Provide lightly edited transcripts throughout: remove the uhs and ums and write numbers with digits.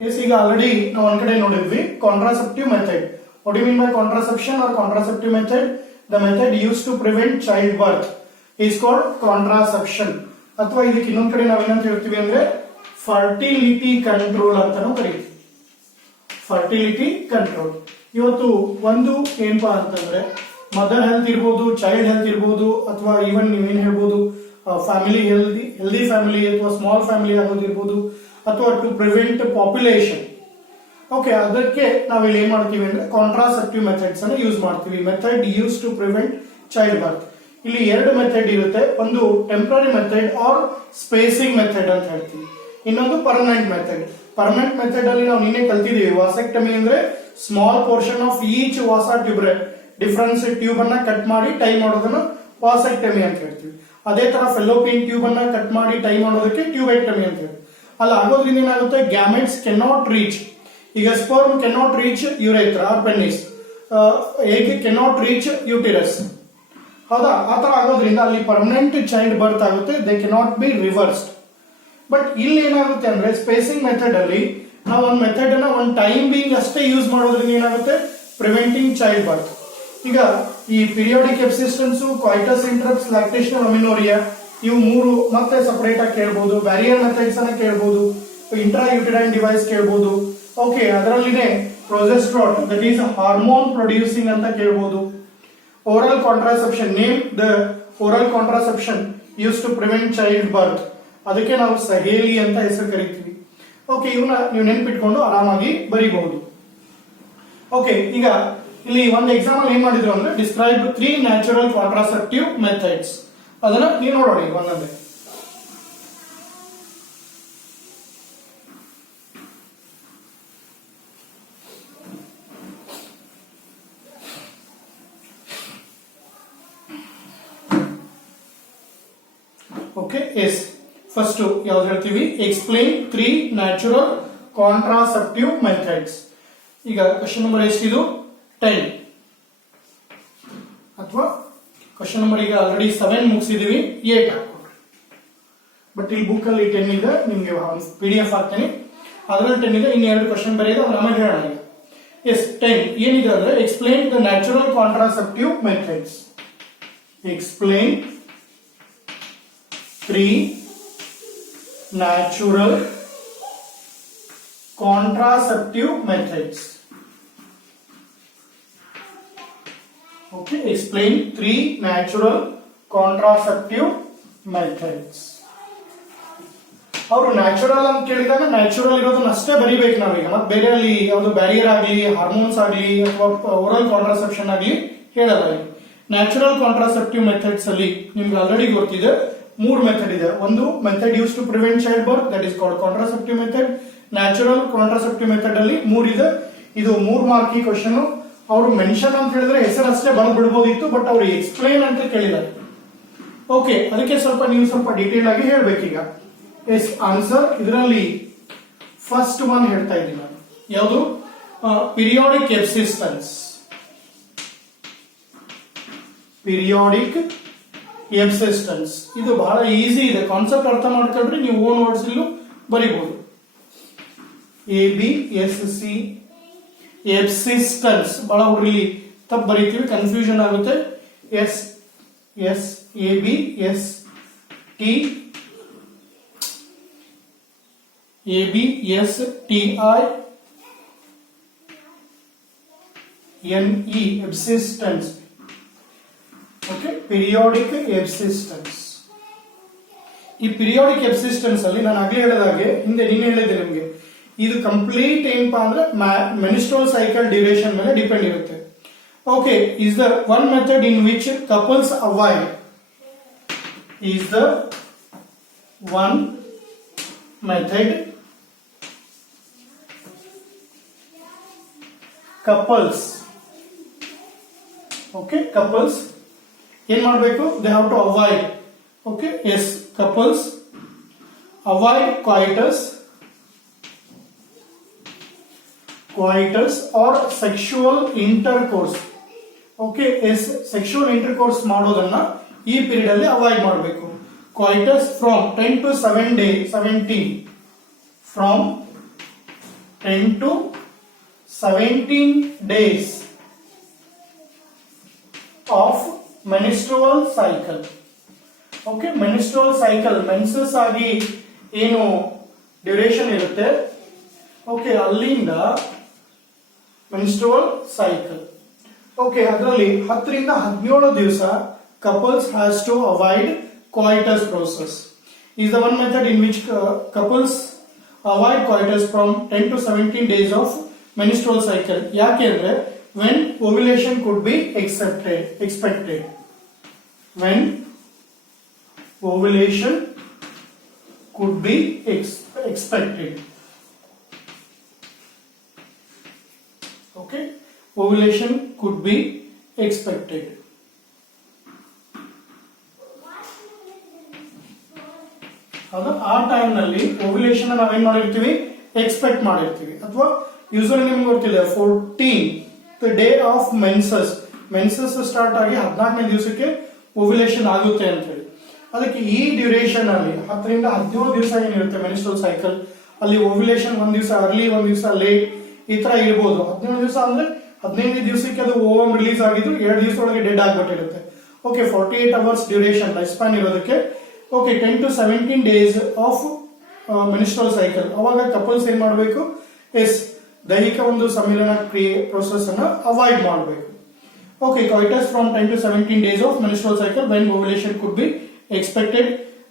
Yes, ಈಗ already ನಾವು ಒಂದ್ ಕಡೆ ನೋಡಿದ್ವಿ contraceptive method. What do you mean by contraception or contraceptive method? The method used to prevent childbirth is called contraception. ಅಥವಾ ಇದಕ್ಕೆ ಇನ್ನೊಂದ್ ಕಡೆ ನಾವು ಏನಂತ ಹೇಳ್ತೀವಿ ಅಂದ್ರೆ ಫರ್ಟಿಲಿಟಿ ಕಂಟ್ರೋಲ್ ಅಂತಾನೂ ಕರೀತೀವಿ. Fertility control. ಇವತ್ತು ಒಂದು ಏನಪ್ಪಾ ಅಂತಂದ್ರೆ ಮದರ್ ಹೆಲ್ತ್ ಇರ್ಬೋದು, ಚೈಲ್ಡ್ ಹೆಲ್ತ್ ಇರ್ಬೋದು, ಅಥವಾ ಈವನ್ ನೀವೇನ್ ಹೇಳ್ಬೋದು ಫ್ಯಾಮಿಲಿ ಹೆಲ್ದಿ ಫ್ಯಾಮಿಲಿ ಅಥವಾ ಸ್ಮಾಲ್ ಫ್ಯಾಮಿಲಿ ಆಗೋದಿರ್ಬೋದು, ಅಥವಾ ಟು ಪ್ರಿವೆಂಟ್ ಪಾಪ್ಯುಲೇಷನ್. ಓಕೆ, ಅದಕ್ಕೆ ನಾವಿಲ್ಲಿ ಏನ್ ಮಾಡ್ತೀವಿ ಅಂದ್ರೆ ಕಾಂಟ್ರಾಸೆಪ್ಟಿವ್ ಮೆಥಡ್ಸ್ ಅನ್ನು ಯೂಸ್ ಮಾಡ್ತೀವಿ. Method use to prevent child birth. ಇಲ್ಲಿ ಎರಡು ಮೆಥಡ್ ಇರುತ್ತೆ. ಒಂದು temporary method or spacing method ಅಂತ ಹೇಳ್ತೀವಿ. ಇನ್ನೊಂದು ಪರ್ಮನೆಂಟ್ ಮೆಥಡ್. ಪರ್ಮನೆಂಟ್ ಮೆಥಡ್ ಅಲ್ಲಿ ನಾವು ನಿನ್ನೆ ಕಲ್ತಿದೀವಿ ವಾಸೆಕ್ಟಮಿ ಅಂದ್ರೆ small portion of each vas ಟ್ಯೂಬ್ರೆ ಡಿಫರೆನ್ಸ್ ಟ್ಯೂಬ್ ಅನ್ನ ಕಟ್ ಮಾಡಿ ಟೈ ಮಾಡೋದನ್ನ ವಾಸೆಕ್ಟಮಿ ಅಂತ ಹೇಳ್ತೀವಿ. ಅದೇ ತರ ಫೆಲೋಪಿಯನ್ ಟ್ಯೂಬ್ ಅನ್ನ ಕಟ್ ಮಾಡಿ ಟೈ ಮಾಡೋದಕ್ಕೆ ಟ್ಯೂಬೆಕ್ಟಮಿ ಅಂತ ಹೇಳ್ತೀವಿ. ಅಲ್ಲ ಆಗೋದ್ರಿಂದ ಏನಾಗುತ್ತೆ, ಗ್ಯಾಮೆಟ್ಸ್ ಕೆನ್ ನಾಟ್ ರೀಚ್. ಈಗ sperm can not reach urethra or penis, egg can not reach uterus. ಹೌದಾ? ಆತರ ಆಗೋದ್ರಿಂದ ಅಲ್ಲಿ ಪರ್ಮನೆಂಟ್ ಚೈಲ್ಡ್ ಬರ್ತ್ ಆಗುತ್ತೆ. They can not be reversed. But ಇಲ್ಲಿ ಏನಾಗುತ್ತೆ ಅಂದ್ರೆ ಸ್ಪೇಸಿಂಗ್ ಮೆಥಡ್ ಅಲ್ಲಿ ನಾವು ಒಂದು ಮೆಥಡ್ ಅನ್ನ ಒಂದು ಟೈಮ್ ಬೀಂಗ್ ಅಷ್ಟೇ ಯೂಸ್ ಮಾಡೋದ್ರಿಂದ ಏನಾಗುತ್ತೆ, ಪ್ರಿವೆಂಟಿಂಗ್ ಚೈಲ್ಡ್ ಬರ್ತ್. ಈಗ ಈ ಪೀರಿಯಾಡಿಕ್ ಎಬ್ಸಿಸ್ಟೆನ್ಸ್, ಕಾಯ್ಟಸ್ ಇಂಟರಪ್ಟ್ಸ್, ಲ್ಯಾಕ್ಟೇಷನಲ್ ಅಮಿನೋರಿಯಾ, ಇವು ಮೂರು ಮತ್ತೆ ಸಪರೇಟ್ ಆಗಿ ಕೇಳಬಹುದು. ಬ್ಯಾರಿಯರ್ ಮೆಥಡ್ಸ್ ಅನ್ನ ಕೇಳಬಹುದು, ಇಂಟ್ರಾ ಯೂಟಿರೈನ್ ಡಿವೈಸ್ ಕೇಳಬಹುದು. ಓಕೆ, ಅದರಲ್ಲಿನೇ progesterone that is hormone producing ಅಂತ ಕೇಳಬಹುದು. Oral contraception, name the oral contraception use to prevent child birth. ಅದಕ್ಕೆ ನಾವು ಸಹೇಲಿ ಅಂತ ಹೆಸರು ಕರಿತೀವಿ. ಓಕೆ, ಇವನ್ನ ನೀವು ನೆನ್ಪಿಟ್ಕೊಂಡು ಆರಾಮಾಗಿ ಬರೀಬಹುದು. ಓಕೆ, ಈಗ ಇಲ್ಲಿ ಒಂದು ಎಕ್ಸಾಂಪಲ್ ಏನ್ ಮಾಡಿದ್ರು ಅಂದ್ರೆ ಡಿಸ್ಕ್ರೈಬ್ 3 ನ್ಯಾಚುರಲ್ ಕಾಂಟ್ರಾಸೆಪ್ಟಿವ್ ಮೆಥಡ್ಸ್. ಅದನ್ನ ನೀವು ನೋಡೋಣ ಈಗ ಒಂದೊಂದೇ. ಓಕೆ, ಎಸ್ ಫಸ್ಟ್ ಯಾವ್ದು ಹೇಳ್ತೀವಿ, ಎಕ್ಸ್ಪ್ಲೈನ್ 3 ನ್ಯಾಚುರಲ್ ಕಾಂಟ್ರಾಸೆಪ್ಟಿವ್ ಮೆಥಡ್ಸ್. ಈಗ ಕ್ವಶನ್ ನಂಬರ್ ಎಷ್ಟಿದು 10 ಅಥವಾ ಕ್ವಶನ್ ನಂಬರ್ ಈಗ ಆಲ್ರೆಡಿ 7 ಮುಗಿಸಿದೀವಿ, 8 ಹಾಕೊಂಡ್ರಿ. ಬಟ್ ಇಲ್ಲಿ ಬುಕ್ ಅಲ್ಲಿ 10 ಇದೆ, ನಿಮ್ಗೆ PDF ಹಾಕ್ತೇನೆ. ಅದರಲ್ಲಿ 10 ಇದೆ, ಇನ್ನು 2 ಕ್ವಶನ್ ಬರೆಯೋದು, ಅದ್ರ ಆಮೇಲೆ ಹೇಳೋಣ. ಈಗ ಎಸ್ 10 ಏನಿದೆ ಅಂದ್ರೆ explain the natural contraceptive methods. Explain 3 natural contraceptive methods. Okay, explain 3 natural contraceptive methods. ಅವರು ನ್ಯಾಚುರಲ್ ಅಂತ ಕೇಳಿದಾಗ ನ್ಯಾಚುರಲ್ ಇರೋದನ್ನ ಅಷ್ಟೇ ಬರಿಬೇಕು ನಾವೀಗ. ಮತ್ತೆ ಬೇರೆ ಅಲ್ಲಿ ಯಾವುದು ಬ್ಯಾರಿಯರ್ ಆಗಲಿ, ಹಾರ್ಮೋನ್ಸ್ ಆಗಲಿ, ಅಥವಾ ಓರಲ್ ಕಾಂಟ್ರಾಸೆಪ್ಷನ್ ಆಗಲಿ ಹೇಳಲ್ಲ. ನ್ಯಾಚುರಲ್ ಕಾಂಟ್ರಾಸೆಪ್ಟಿವ್ ಮೆಥಡ್ಸ್ ಅಲ್ಲಿ ನಿಮ್ಗೆ ಆಲ್ರೆಡಿ ಗೊತ್ತಿದೆ 3 ಮೆಥಡ್ ಇದೆ. ಒಂದು method use to prevent child birth, that is called contraceptive method. Natural contraceptive method ಅಲ್ಲಿ 3 ಇದೆ. ಇದು 3 ಮಾರ್ಕಿ ಕ್ವಶನ್. ಅವರು ಮೆನ್ಷನ್ ಅಂತ ಹೇಳಿದ್ರೆ ಹೆಸರಷ್ಟೇ ಬಂದ್ ಬಿಡಬಹುದಿತ್ತು, ಬಟ್ ಅವರು ಎಕ್ಸ್ಪ್ಲೈನ್ ಅಂತ ಕೇಳಿದ್ದಾರೆ. ಓಕೆ, ಅದಕ್ಕೆ ನೀವು ಸ್ವಲ್ಪ ಡೀಟೇಲ್ ಆಗಿ ಹೇಳ್ಬೇಕೀಗ. ಎಸ್ ಆನ್ಸರ್ ಇದರಲ್ಲಿ ಫಸ್ಟ್ ಒನ್ ಹೇಳ್ತಾ ಇದ್ದೀನಿ ನಾನು. ಯಾವುದು? ಪೀರಿಯಾಡಿಕ್ ಎಬ್ಸಿಸ್ಟೆನ್ಸ್. ಪೀರಿಯಾಡಿಕ್ ಎಬ್ಸಿಸ್ಟೆನ್ಸ್ ಇದು ಬಹಳ ಈಸಿ ಇದೆ. ಕಾನ್ಸೆಪ್ಟ್ ಅರ್ಥ ಮಾಡ್ಕೊಂಡ್ರೆ ನೀವು ಓನ್ ವರ್ಡ್ಸ್ ಇಲ್ಲೂ ಬರಿಬಹುದು. ABSC ಎಬ್ಸಿಸ್ಟೆನ್ಸ್ ಬಹಳ ಹುಡುಗಲಿ ತಪ್ಪು ಬರೀತೀವಿ, ಕನ್ಫ್ಯೂಷನ್ ಆಗುತ್ತೆ. ABSTINE abstinence. Okay, periodic abstinence. ಈ ಪೀರಿಯಾಡಿಕ್ ಎಬ್ಸಿಸ್ಟೆನ್ಸ್ ಅಲ್ಲಿ ನಾನು ಆಗ್ಲೇ ಹೇಳಿದಾಗೆ, ಹಿಂದೆ ನೀನು ಹೇಳಿದೆ ನಿಮ್ಗೆ, ಇದು ಕಂಪ್ಲೀಟ್ ಏನಪ್ಪಾ ಅಂದ್ರೆ ಮೆನ್ಸ್ಟ್ರುಯಲ್ ಸೈಕಲ್ ಡ್ಯೂರೇಷನ್ ಮೇಲೆ ಡಿಪೆಂಡ್ ಇರುತ್ತೆ. Okay, is the one method in which couples avoid, is the one method couples, okay, couples ಏನ್ ಮಾಡಬೇಕು, they have to avoid. Okay, yes, couples avoid coitus or sexual intercourse. Okay, yes sexual intercourse ಮಾಡೋದನ್ನ ಈ period ಅಲ್ಲಿ avoid ಮಾಡಬೇಕು. coitus from 10 to 17 from 10 to 17 days of menstrual cycle. Okay, menstrual cycle menses ಆಗಿ ಏನು duration ಇರುತ್ತೆ, okay, ಅಲ್ಲಿಂದ menstrual cycle. Okay, ಅದರಲ್ಲಿ 10 ರಿಂದ 17 ದಿವಸ couples has to avoid coitus process. Is the one method in which couples avoid coitus from 10 to 17 days of menstrual cycle. ಯಾಕೆ ಅಂದ್ರೆ when ovulation could be expected. When ovulation could be expected. Okay, ovulation could be expected. ಆ time ನಲ್ಲಿ ovulation ನಾವೇನ್ ಮಾಡಿರ್ತೀವಿ, expect ಮಾಡಿರ್ತೀವಿ. ಅಥವಾ usually ನಿಮ್ಗೆ ಗೊತ್ತಿದೆ 14th day of menses start ಆಗಿ 14ನೇ ದಿವಸಕ್ಕೆ ಓವ್ಯುಲೇಷನ್ ಆಗುತ್ತೆ ಅಂತ ಹೇಳಿ. ಅದಕ್ಕೆ ಈ ಡ್ಯೂರೇಷನ್ ಅಲ್ಲಿ 10 ರಿಂದ 17 ದಿವಸ ಏನಿರುತ್ತೆ ಮೆನ್ಸ್ಟ್ರುವಲ್ ಸೈಕಲ್, ಅಲ್ಲಿ ಓವ್ಯುಲೇಷನ್ ಒಂದ್ ದಿವಸ ಅರ್ಲಿ ಒಂದ್ ದಿವಸ ಲೇಟ್ ಈ ತರ ಇರ್ಬೋದು. 17 ದಿವಸ ಅಂದ್ರೆ 15ನೇ ದಿವಸಕ್ಕೆ ಅದು ಓವಮ್ ರಿಲೀಸ್ ಆಗಿದ್ದು 2 ದಿವಸ ಒಳಗೆ ಡೆಡ್ ಆಗ್ಬಿಟ್ಟಿರುತ್ತೆ. Okay, 48 hours duration life span ಇರೋದಕ್ಕೆ. Okay, 10 to 17 days of menstrual cycle. ಅವಾಗ ಕಪಲ್ಸ್ ಏನ್ ಮಾಡಬೇಕು, ದೈಹಿಕ ಒಂದು ಸಮ್ಮಿಲನ ಕ್ರಿಯೆ ಪ್ರೋಸೆಸ್ ಅನ್ನ ಅವಾಯ್ಡ್ ಮಾಡಬೇಕು. Okay, coitus from 10 to 17 days of menstrual cycle when ovulation could be expected.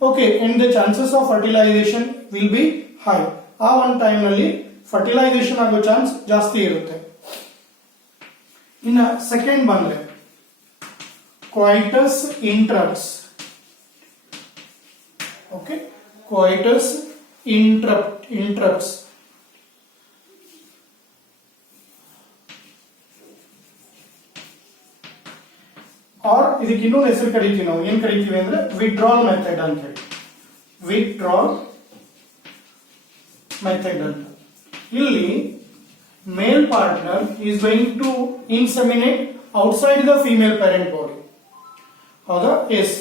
Okay, and the chances of fertilization will be high. ಆ ಒಂದು ಟೈಮ್ ನಲ್ಲಿ ಫರ್ಟಿಲೈಸೇಷನ್ ಆಗೋ ಚಾನ್ಸ್ ಜಾಸ್ತಿ ಇರುತ್ತೆ. ಇನ್ನ ಸೆಕೆಂಡ್ ಬಂದ್ರೆ coitus interrupts. Okay, coitus interrupts. Or ಇದಕ್ಕೆ ಇನ್ನೊಂದು ಹೆಸರು ಕರಿತೀವಿ ನಾವು, ಏನ್ ಕರಿತೀವಿ ಅಂದ್ರೆ ವಿಡ್ರಾಲ್ ಮೆಥಡ್ ಅಂತ ಹೇಳಿ. ವಿಡ್ರಾಲ್ ಮೆಥಡ್ ಅಂತ. ಇಲ್ಲಿ male partner is going to inseminate outside the female parent body. ಹೌದಾ? Yes.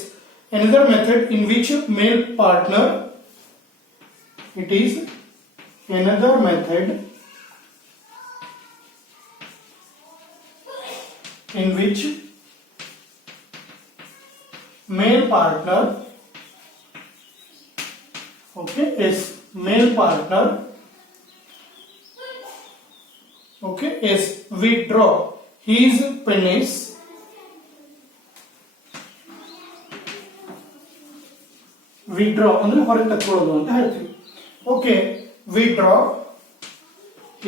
Another method in which male partner, it is another method in which male partner, okay, is male partner, okay, is withdraw his penis withdraw ಅಂದ್ರೆ ಹೊರಗೆ ತಕ್ಕೊಳ್ಳೋದು ಅಂತ ಹೇಳ್ತೀವಿ. Okay, withdraw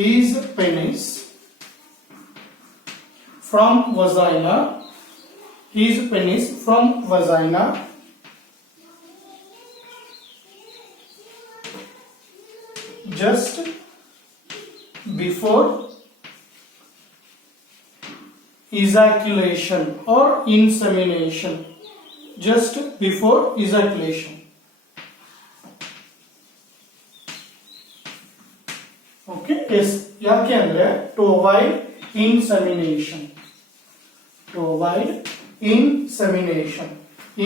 is penis from vagina, is penis from vagina just before ejaculation or insemination. Just before ejaculation. Okay, yes. ಯಾಕೆ ಅಂದ್ರೆ to avoid insemination. To avoid insemination.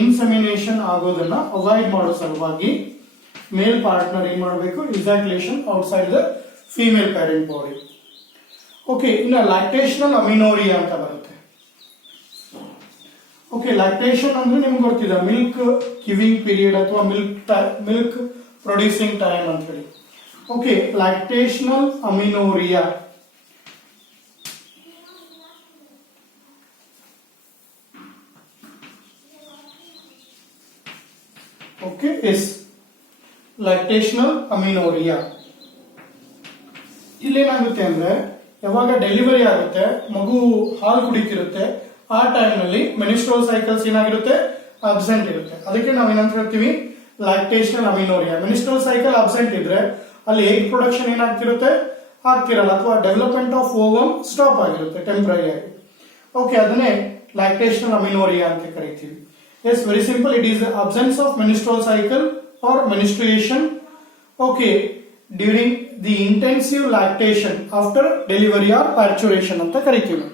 Insemination ಆಗೋದನ್ನ avoid ಮಾಡೋ ಸಲುವಾಗಿ ಮೇಲ್ ಪಾರ್ಟ್ನರ್ ಏನ್ ಮಾಡಬೇಕು, ejaculation outside the female parent body. Okay, ಇನ್ನು ಲ್ಯಾಕ್ಟೇಷನಲ್ amenorrhoea ಅಂತ ಬರುತ್ತೆ. ಓಕೆ, ಲ್ಯಾಕ್ಟೇಷನ್ ಅಂದ್ರೆ ನಿಮ್ಗೆ ಗೊತ್ತಿದೆ, ಮಿಲ್ಕ್ ಗಿವಿಂಗ್ ಪೀರಿಯಡ್ ಅಥವಾ ಮಿಲ್ಕ್ ಪ್ರೊಡ್ಯೂಸಿಂಗ್ ಟೈಮ್ ಅಂತ ಹೇಳಿ. Okay, lactational amenorrhoea okay yes lactational amenorrhoea. ಇಲ್ಲೇನಾಗುತ್ತೆ ಅಂದ್ರೆ ಯಾವಾಗ ಡೆಲಿವರಿ ಆಗುತ್ತೆ, ಮಗು ಹಾಲು ಕುಡಿತಿರುತ್ತೆ, ಆ ಟೈಮ್ ನಲ್ಲಿ ಮೆನ್ಸ್ಟ್ರುವಲ್ ಸೈಕಲ್ಸ್ ಏನಾಗಿರುತ್ತೆ, ಅಬ್ಸೆಂಟ್ ಇರುತ್ತೆ. ಅದಕ್ಕೆ ನಾವೇನಂತ ಹೇಳ್ತೀವಿ, lactational amenorrhoea. Menstrual cycle absent ಇದ್ರೆ ಅಲ್ಲಿ ಎಗ್ ಪ್ರೊಡಕ್ಷನ್ ಏನಾಗ್ತಿರುತ್ತೆ, ಆಗ್ತಿರಲ್ಲ, ಅಥವಾ ಡೆವಲಪ್ಮೆಂಟ್ ಆಫ್ ಓವಮ್ ಸ್ಟಾಪ್ ಆಗಿರುತ್ತೆ ಟೆಂಪರರಿ ಆಗಿ. ಓಕೆ, ಅದನ್ನೇ ಲ್ಯಾಕ್ಟೇಷನಲ್ ಅಮಿನೋರಿಯಾ ಅಂತ ಕರಿತೀವಿ. Yes, very simple, it is absence of menstrual cycle or menstruation, okay, during the intensive lactation after delivery or parturition ಅಂತ ಕರಿತೀವಿ.